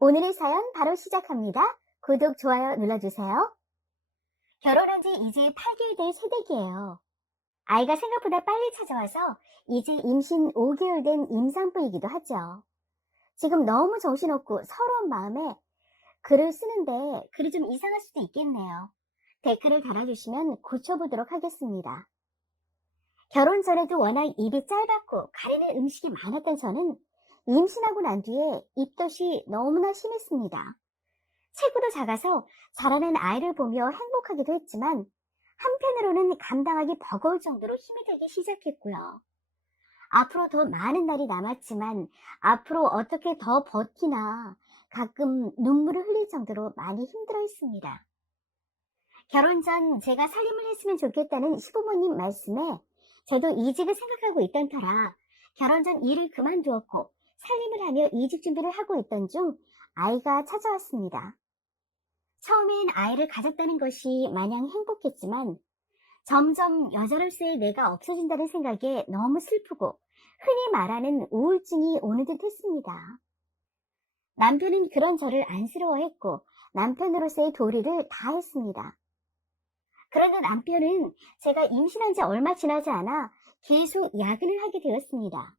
오늘의 사연 바로 시작합니다. 구독, 좋아요 눌러주세요. 결혼한 지 이제 8개월 될 새댁이에요. 아이가 생각보다 빨리 찾아와서 이제 임신 5개월 된 임산부이기도 하죠. 지금 너무 정신없고 서러운 마음에 글을 쓰는데 글이 좀 이상할 수도 있겠네요. 댓글을 달아주시면 고쳐보도록 하겠습니다. 결혼 전에도 워낙 입이 짧았고 가리는 음식이 많았던 저는 임신하고 난 뒤에 입덧이 너무나 심했습니다. 체구도 작아서 자라는 아이를 보며 행복하기도 했지만 한편으로는 감당하기 버거울 정도로 힘이 들기 시작했고요. 앞으로 더 많은 날이 남았지만 앞으로 어떻게 더 버티나 가끔 눈물을 흘릴 정도로 많이 힘들어 했습니다. 결혼 전 제가 살림을 했으면 좋겠다는 시부모님 말씀에 저도 이직을 생각하고 있던 터라 결혼 전 일을 그만두었고 살림을 하며 이직 준비를 하고 있던 중 아이가 찾아왔습니다. 처음엔 아이를 가졌다는 것이 마냥 행복했지만 점점 여자로서의 내가 없어진다는 생각에 너무 슬프고 흔히 말하는 우울증이 오는 듯 했습니다. 남편은 그런 저를 안쓰러워했고 남편으로서의 도리를 다 했습니다. 그런데 남편은 제가 임신한 지 얼마 지나지 않아 계속 야근을 하게 되었습니다.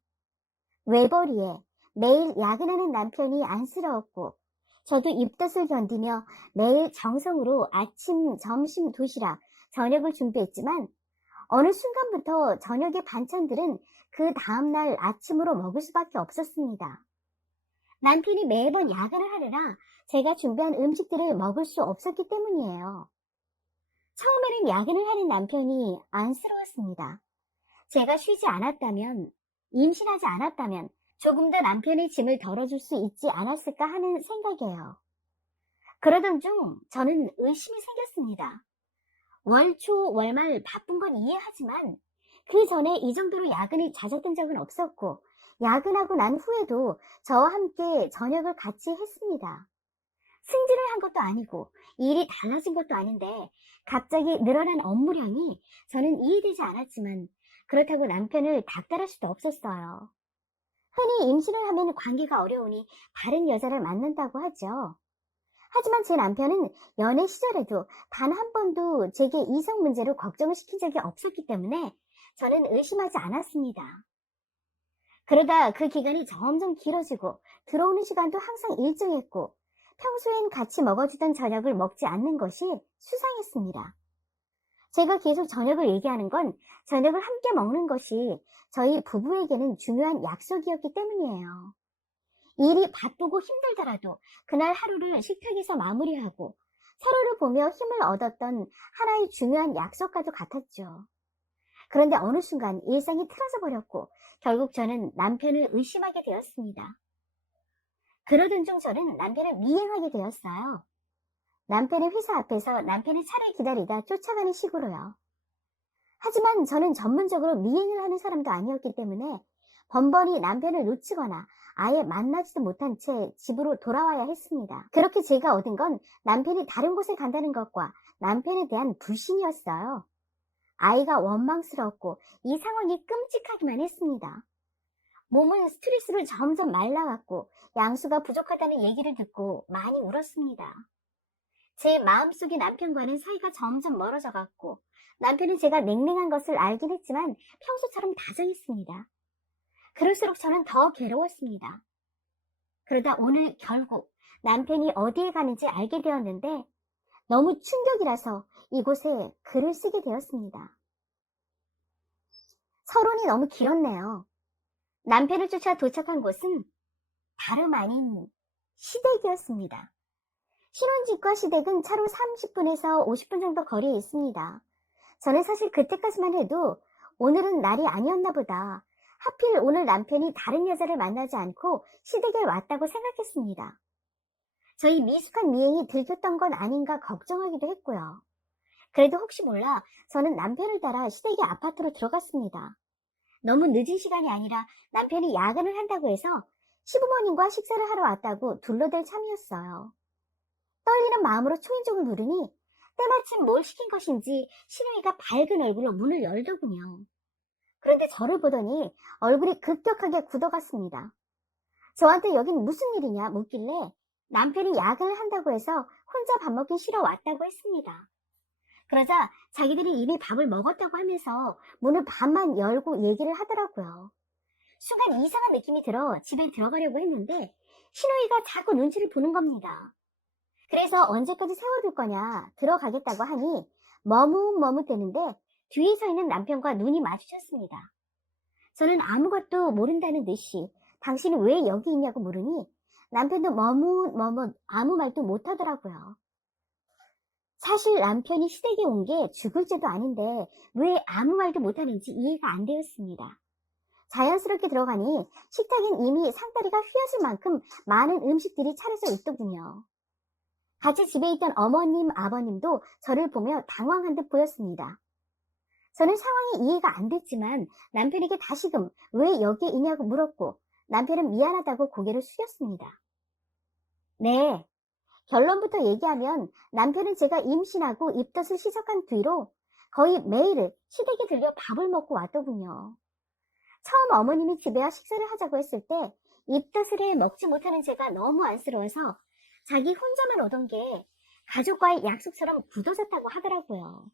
외벌이에 매일 야근하는 남편이 안쓰러웠고 저도 입덧을 견디며 매일 정성으로 아침, 점심, 도시락, 저녁을 준비했지만 어느 순간부터 저녁의 반찬들은 그 다음날 아침으로 먹을 수밖에 없었습니다. 남편이 매번 야근을 하느라 제가 준비한 음식들을 먹을 수 없었기 때문이에요. 처음에는 야근을 하는 남편이 안쓰러웠습니다. 제가 쉬지 않았다면, 임신하지 않았다면 조금 더 남편의 짐을 덜어줄 수 있지 않았을까 하는 생각이에요. 그러던 중 저는 의심이 생겼습니다. 월초, 월말 바쁜 건 이해하지만 그 전에 이 정도로 야근이 잦았던 적은 없었고 야근하고 난 후에도 저와 함께 저녁을 같이 했습니다. 승진을 한 것도 아니고 일이 달라진 것도 아닌데 갑자기 늘어난 업무량이 저는 이해되지 않았지만 그렇다고 남편을 닥달할 수도 없었어요. 흔히 임신을 하면 관계가 어려우니 다른 여자를 만난다고 하죠. 하지만 제 남편은 연애 시절에도 단 한 번도 제게 이성 문제로 걱정을 시킨 적이 없었기 때문에 저는 의심하지 않았습니다. 그러다 그 기간이 점점 길어지고 들어오는 시간도 항상 일정했고 평소엔 같이 먹어주던 저녁을 먹지 않는 것이 수상했습니다. 제가 계속 저녁을 얘기하는 건 저녁을 함께 먹는 것이 저희 부부에게는 중요한 약속이었기 때문이에요. 일이 바쁘고 힘들더라도 그날 하루를 식탁에서 마무리하고 서로를 보며 힘을 얻었던 하나의 중요한 약속과도 같았죠. 그런데 어느 순간 일상이 틀어져 버렸고 결국 저는 남편을 의심하게 되었습니다. 그러던 중 저는 남편을 미행하게 되었어요. 남편의 회사 앞에서 남편의 차를 기다리다 쫓아가는 식으로요. 하지만 저는 전문적으로 미행을 하는 사람도 아니었기 때문에 번번이 남편을 놓치거나 아예 만나지도 못한 채 집으로 돌아와야 했습니다. 그렇게 제가 얻은 건 남편이 다른 곳에 간다는 것과 남편에 대한 불신이었어요. 아이가 원망스러웠고 이 상황이 끔찍하기만 했습니다. 몸은 스트레스로 점점 말라갔고 양수가 부족하다는 얘기를 듣고 많이 울었습니다. 제 마음속의 남편과는 사이가 점점 멀어져 갔고 남편은 제가 냉랭한 것을 알긴 했지만 평소처럼 다정했습니다. 그럴수록 저는 더 괴로웠습니다. 그러다 오늘 결국 남편이 어디에 가는지 알게 되었는데 너무 충격이라서 이곳에 글을 쓰게 되었습니다. 서론이 너무 길었네요. 남편을 쫓아 도착한 곳은 다름 아닌 시댁이었습니다. 신혼집과 시댁은 차로 30분에서 50분 정도 거리에 있습니다. 저는 사실 그때까지만 해도 오늘은 날이 아니었나 보다. 하필 오늘 남편이 다른 여자를 만나지 않고 시댁에 왔다고 생각했습니다. 저희 미숙한 미행이 들켰던 건 아닌가 걱정하기도 했고요. 그래도 혹시 몰라 저는 남편을 따라 시댁의 아파트로 들어갔습니다. 너무 늦은 시간이 아니라 남편이 야근을 한다고 해서 시부모님과 식사를 하러 왔다고 둘러댈 참이었어요. 떨리는 마음으로 초인종을 누르니 때마침 뭘 시킨 것인지 시누이가 밝은 얼굴로 문을 열더군요. 그런데 저를 보더니 얼굴이 급격하게 굳어갔습니다. 저한테 여긴 무슨 일이냐 묻길래 남편이 야근을 한다고 해서 혼자 밥 먹기 싫어 왔다고 했습니다. 그러자 자기들이 이미 밥을 먹었다고 하면서 문을 반만 열고 얘기를 하더라고요. 순간 이상한 느낌이 들어 집에 들어가려고 했는데 신호이가 자꾸 눈치를 보는 겁니다. 그래서 언제까지 세워둘 거냐 들어가겠다고 하니 머뭇머뭇대는데 뒤에 서 있는 남편과 눈이 마주쳤습니다. 저는 아무것도 모른다는 듯이 당신이 왜 여기 있냐고 물으니 남편도 머뭇머뭇 아무 말도 못하더라고요. 사실 남편이 시댁에 온 게 죽을 죄도 아닌데 왜 아무 말도 못하는지 이해가 안 되었습니다. 자연스럽게 들어가니 식탁엔 이미 상다리가 휘어질 만큼 많은 음식들이 차려져 있더군요. 같이 집에 있던 어머님, 아버님도 저를 보며 당황한 듯 보였습니다. 저는 상황이 이해가 안 됐지만 남편에게 다시금 왜 여기에 있냐고 물었고 남편은 미안하다고 고개를 숙였습니다. 네, 결론부터 얘기하면 남편은 제가 임신하고 입덧을 시작한 뒤로 거의 매일 시댁에 들려 밥을 먹고 왔더군요. 처음 어머님이 집에 와 식사를 하자고 했을 때 입덧을 해 먹지 못하는 제가 너무 안쓰러워서 자기 혼자만 오던 게 가족과의 약속처럼 굳어졌다고 하더라고요.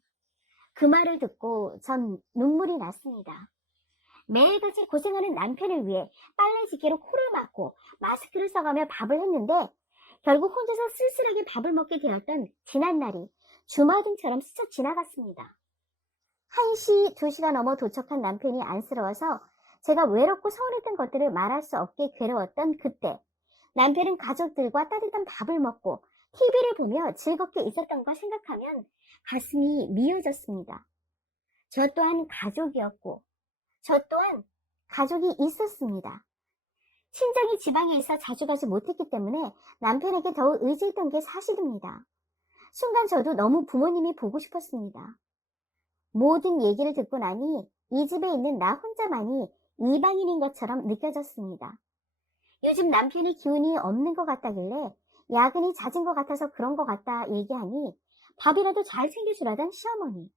그 말을 듣고 전 눈물이 났습니다. 매일같이 고생하는 남편을 위해 빨래지게로 코를 막고 마스크를 써가며 밥을 했는데 결국 혼자서 쓸쓸하게 밥을 먹게 되었던 지난날이 주마등처럼 스쳐 지나갔습니다. 1시, 2시가 넘어 도착한 남편이 안쓰러워서 제가 외롭고 서운했던 것들을 말할 수 없게 괴로웠던 그때 남편은 가족들과 따뜻한 밥을 먹고 TV를 보며 즐겁게 있었던 걸 생각하면 가슴이 미어졌습니다. 저 또한 가족이었고 저 또한 가족이 있었습니다. 친정이 지방에 있어 자주 가지 못했기 때문에 남편에게 더욱 의지했던 게 사실입니다. 순간 저도 너무 부모님이 보고 싶었습니다. 모든 얘기를 듣고 나니 이 집에 있는 나 혼자만이 이방인인 것처럼 느껴졌습니다. 요즘 남편이 기운이 없는 것 같다길래 야근이 잦은 것 같아서 그런 것 같다 얘기하니 밥이라도 잘 챙겨주라던 시어머니.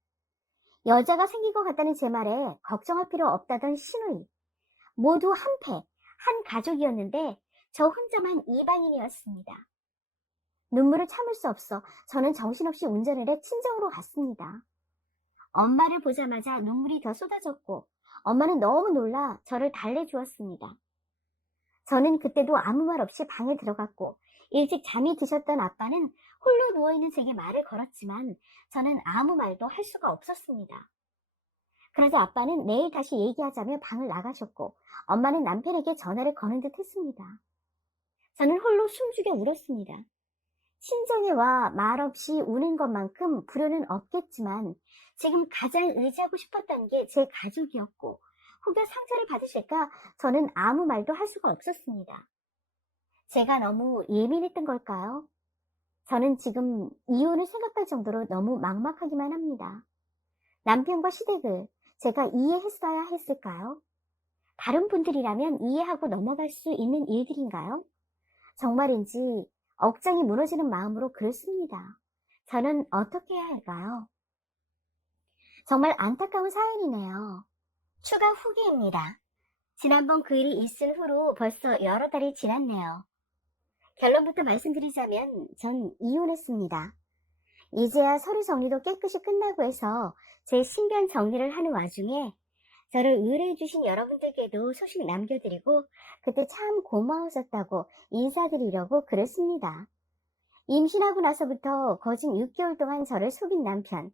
여자가 생긴 것 같다는 제 말에 걱정할 필요 없다던 시누이. 모두 한패, 한 가족이었는데 저 혼자만 이방인이었습니다. 눈물을 참을 수 없어 저는 정신없이 운전을 해 친정으로 갔습니다. 엄마를 보자마자 눈물이 더 쏟아졌고 엄마는 너무 놀라 저를 달래주었습니다. 저는 그때도 아무 말 없이 방에 들어갔고 일찍 잠이 드셨던 아빠는 홀로 누워있는 제게 말을 걸었지만 저는 아무 말도 할 수가 없었습니다. 그러자 아빠는 내일 다시 얘기하자며 방을 나가셨고 엄마는 남편에게 전화를 거는 듯 했습니다. 저는 홀로 숨죽여 울었습니다. 친정에 와 말없이 우는 것만큼 불효는 없겠지만 지금 가장 의지하고 싶었던 게 제 가족이었고 혹여 상처를 받으실까 저는 아무 말도 할 수가 없었습니다. 제가 너무 예민했던 걸까요? 저는 지금 이혼을 생각할 정도로 너무 막막하기만 합니다. 남편과 시댁을 제가 이해했어야 했을까요? 다른 분들이라면 이해하고 넘어갈 수 있는 일들인가요? 정말인지 억장이 무너지는 마음으로 글을 씁니다. 저는 어떻게 해야 할까요? 정말 안타까운 사연이네요. 추가 후기입니다. 지난번 그 일이 있은 후로 벌써 여러 달이 지났네요. 결론부터 말씀드리자면 전 이혼했습니다. 이제야 서류 정리도 깨끗이 끝나고 해서 제 신변 정리를 하는 와중에 저를 의뢰해 주신 여러분들께도 소식 남겨드리고 그때 참 고마우셨다고 인사드리려고 글을 씁니다. 임신하고 나서부터 거진 6개월 동안 저를 속인 남편.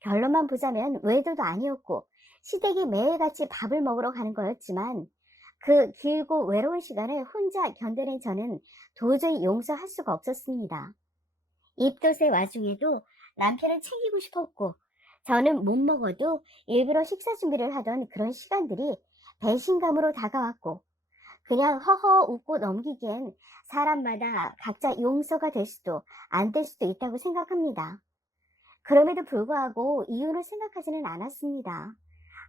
결론만 보자면 외도도 아니었고 시댁에 매일같이 밥을 먹으러 가는 거였지만 그 길고 외로운 시간을 혼자 견뎌낸 저는 도저히 용서할 수가 없었습니다. 입덧의 와중에도 남편을 챙기고 싶었고 저는 못 먹어도 일부러 식사 준비를 하던 그런 시간들이 배신감으로 다가왔고 그냥 허허 웃고 넘기기엔 사람마다 각자 용서가 될 수도 안 될 수도 있다고 생각합니다. 그럼에도 불구하고 이혼을 생각하지는 않았습니다.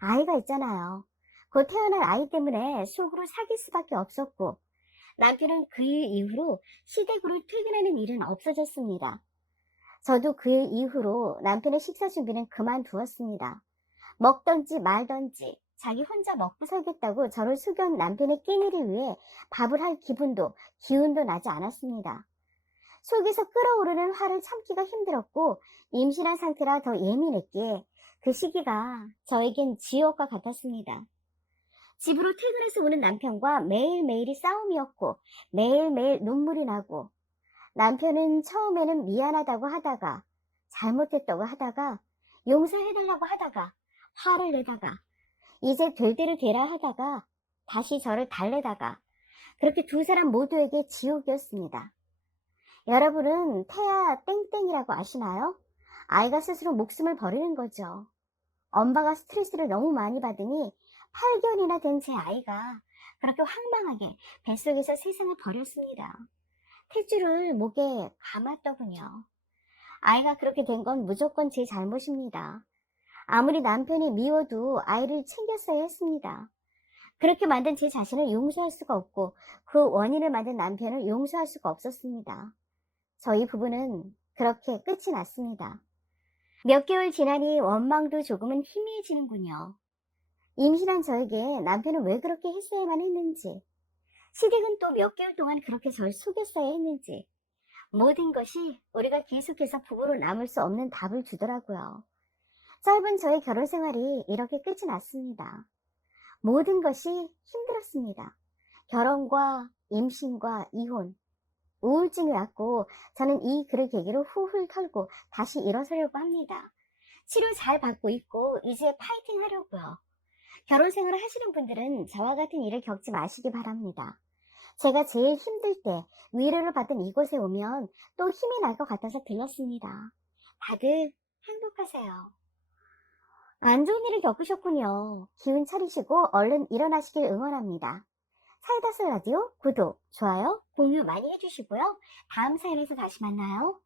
아이가 있잖아요. 곧 태어날 아이 때문에 속으로 사귈 수밖에 없었고 남편은 그 일 이후로 시댁으로 퇴근하는 일은 없어졌습니다. 저도 그 일 이후로 남편의 식사 준비는 그만두었습니다. 먹던지 말던지 자기 혼자 먹고 살겠다고 저를 속여온 남편의 끼니를 위해 밥을 할 기분도 기운도 나지 않았습니다. 속에서 끓어오르는 화를 참기가 힘들었고 임신한 상태라 더 예민했기에 그 시기가 저에겐 지옥과 같았습니다. 집으로 퇴근해서 오는 남편과 매일매일이 싸움이었고 매일매일 눈물이 나고 남편은 처음에는 미안하다고 하다가 잘못했다고 하다가 용서해달라고 하다가 화를 내다가 이제 될 대로 되라 하다가 다시 저를 달래다가 그렇게 두 사람 모두에게 지옥이었습니다. 여러분은 태아 땡땡이라고 아시나요? 아이가 스스로 목숨을 버리는 거죠. 엄마가 스트레스를 너무 많이 받으니 8개월이나 된 제 아이가 그렇게 황망하게 뱃속에서 세상을 버렸습니다. 탯줄을 목에 감았더군요. 아이가 그렇게 된 건 무조건 제 잘못입니다. 아무리 남편이 미워도 아이를 챙겼어야 했습니다. 그렇게 만든 제 자신을 용서할 수가 없고 그 원인을 만든 남편을 용서할 수가 없었습니다. 저희 부부는 그렇게 끝이 났습니다. 몇 개월 지나니 원망도 조금은 희미해지는군요. 임신한 저에게 남편은 왜 그렇게 했어야만 했는지, 시댁은 또 몇 개월 동안 그렇게 절 속였어야 했는지, 모든 것이 우리가 계속해서 부부로 남을 수 없는 답을 주더라고요. 짧은 저의 결혼 생활이 이렇게 끝이 났습니다. 모든 것이 힘들었습니다. 결혼과 임신과 이혼, 우울증이 왔고 저는 이 글을 계기로 훌훌 털고 다시 일어서려고 합니다. 치료 잘 받고 있고 이제 파이팅 하려고요. 결혼 생활을 하시는 분들은 저와 같은 일을 겪지 마시기 바랍니다. 제가 제일 힘들 때 위로를 받은 이곳에 오면 또 힘이 날 것 같아서 들렀습니다. 다들 행복하세요. 안 좋은 일을 겪으셨군요. 기운 차리시고 얼른 일어나시길 응원합니다. 사이다스 라디오 구독, 좋아요, 공유 많이 해주시고요. 다음 사연에서 다시 만나요.